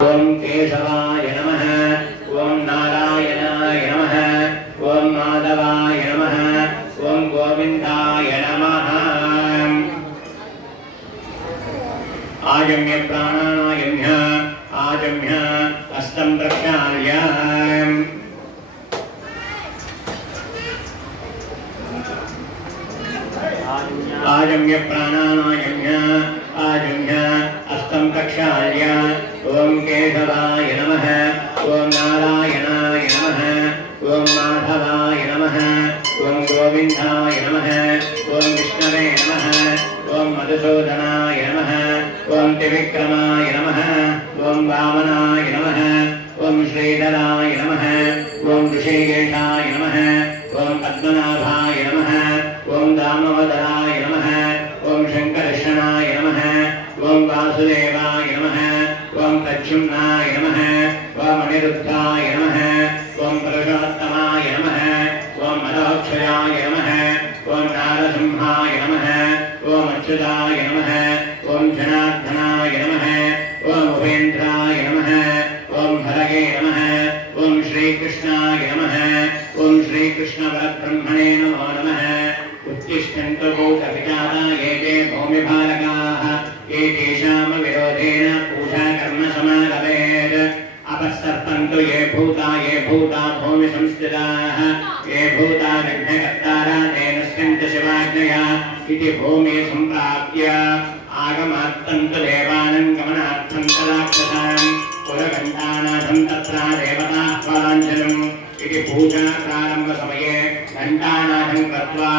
ओम केशवाय नमः। ओम नारायणाय नमः। ओम माधवाय नमः। ओम गोविंदाय नमः। आजम्य प्राणायाम्य आजम्य हस्तं प्रक्षाल्य आजम्य प्राणायाम्य आजम्य हस्तं प्रक्षाल्य ओम केशवाय नमः। ओम नारायणाय नमः। ओम माधवाय नमः। ओम गोविंदाय नमः। ओम विष्णवे नमः। ओम मधुसूदनाय नमः। ओम त्रिविक्रमाय नमः। ओम वामनाय नमः। ओम श्रीधराय नमः। ओम ऋषिकेशाय नमः। ओम पद्मनाभाय नमः। ओम दामोदराय नमः। ओम शंकरशनाय नमः। ओम वासुदेवाय नमः। ओम प्रद्युम्नाय नमः। ओम अनिरुद्धाय नमः। ओम पुरुषोत्तमाय नमः। ओम मदोक्षयाय नमः। ओम नारसिंहाय नमः। ओम अच्युताय नमः। ओम जनार्दनाय नमः। ओम उपेन्द्राय नमः। ओम हरये नमः। ओम श्रीकृष्णाय नमः। ओम श्रीकृष्णपरब्रह्मणे नमो नमः। उत्तिष्ठन्तु भूतपिताः ये ते भूमिभारकाः एतेषां विरोधेन पूजा कर्म समारभेत्। अपस्तर्पन्तु ये भूता भूमिसंस्थिताः ये भूता विघ्नकर्तारः ते नश्यन्तु शिवाज्ञया इति भूमि सम्प्राप्य आगमात्तन्तु देवानां गमनार्थं तदाक्षताम् पुरघण्टानाथं तत्र देवताः पराञ्जनम् इति पूजा प्रारम्भसमये घण्टानादं कृत्वा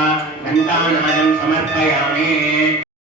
घण्टानादं समर्पयामि।